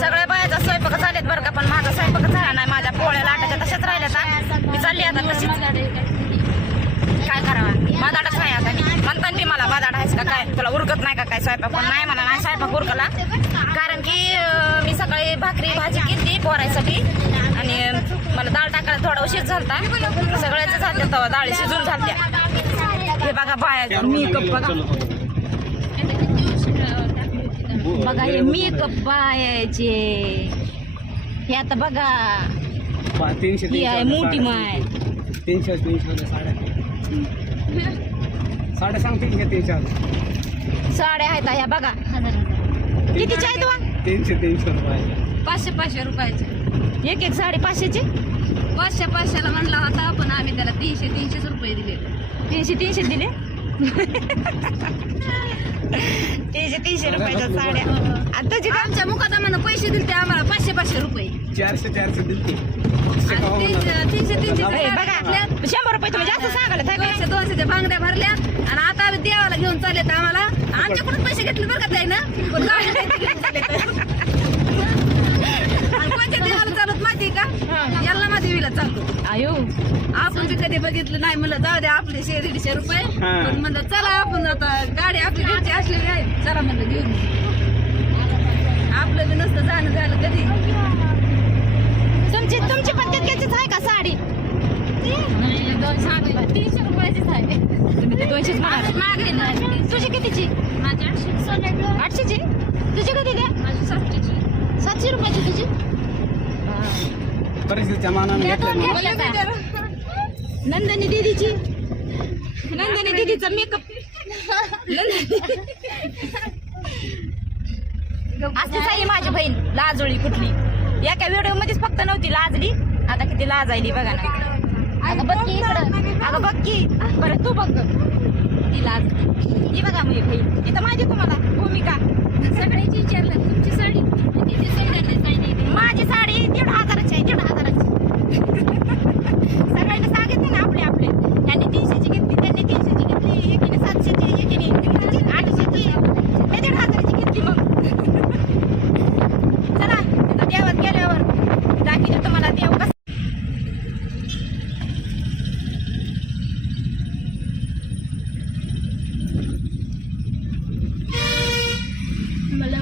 सगळ्या बायाचा स्वयंपाक झालेत बरं का, पण माझा स्वयंपाक झाला नाही. माझ्या पोळ्या लाटाच्या तशाच राहिल्यात. मी चालली आता तशीच. काय करावा, बादाडच आहे आता. मी म्हणतात ती मला बादाड आहेस का काय, तुला उरकत नाही का काय स्वयंपाक? पण नाही, मला नाही स्वयंपाक उरकला. कारण की मी सकाळी भाकरी भाजी केली पोरायसाठी आणि मला डाळ टाकायला थोडा उशीर झालता. सगळ्याच झाल्या तेव्हा डाळी शिजून झाल्या. हे बघा बाया मेकअप बघा, बघा हे मेकअप बायाचे. हे आता बघा ही आहे मोठी माय. 300 साड्या सांगते की 300 साड्या आहेत ह्या बघा. कितीच्या आहेत वा? 300 रुपये. 500 रुपयाचे एक साडी 500ची. 500ला म्हणला होता, पण आम्ही त्याला 300 रुपये दिले. 300 दिले. 300 रुपयाच्या साड्या. आता जे आमच्या मुकादमानं पैसे दिले आम्हाला 500 रुपये. 400 दिलते. 300 बघा 100 रुपये तुम्ही जास्त सांगायला. 200च्या बांगड्या भरल्या आणि आता आम्ही देवाला घेऊन चालले तर आम्हाला आमच्याकडून पैसे घेतले बरं का ताई ना, पण कोणत्या देवाला चालत माहिती का? याला देवीला चालतो. आयो आपण बी कधी बघितलं नाही, म्हणलं जाऊ द्या आपले 100-150 रुपये. पण म्हणलं चला आपण आता गाडी आपली घरची असलेली आहे, चला म्हणलं घेऊन. आपलं बी नसतं जाणं झालं कधी. तुमची पण तितक्याचीच आहे का साडी? 300 रुपयाचीच आहे. तुम्ही ते 200च म्हणाल. मागली नाही. तुझी कितीची? माझी 800ची. तुझी कधी द्या? माझी 700ची. 700 रुपयाची तुझी. परिस्थितीच्या मानाने नंदनी दीदीची. नंदनी दीदीचा मेकअप. असतीच आहे माझी बहीण लाजळी कुठली. एका व्हिडिओ मध्येच फक्त नव्हती लाजली, आता किती लाजायली बघा ना. अगं बघ की इकडं, अगं बघ की. बरं तू बघ ती लाज. ही बघा माझी बहीण. इथं माझी तुम्हाला भूमिका. सगळ्याची विचारलं तुमची साडी किती साडी. माझी साडी 1,500ची आहे. 1,500ची. सगळ्यांनी सांगितले ना आपले आपले. त्यांनी 300ची घेतली, त्यांनी 300ची घेतली, एकीने 700ची, एकीने 800ची, मी 1,500ची घेतली. मग चला तिथं देवात गेल्यावर दाखवतो तुम्हाला देव कसं. मला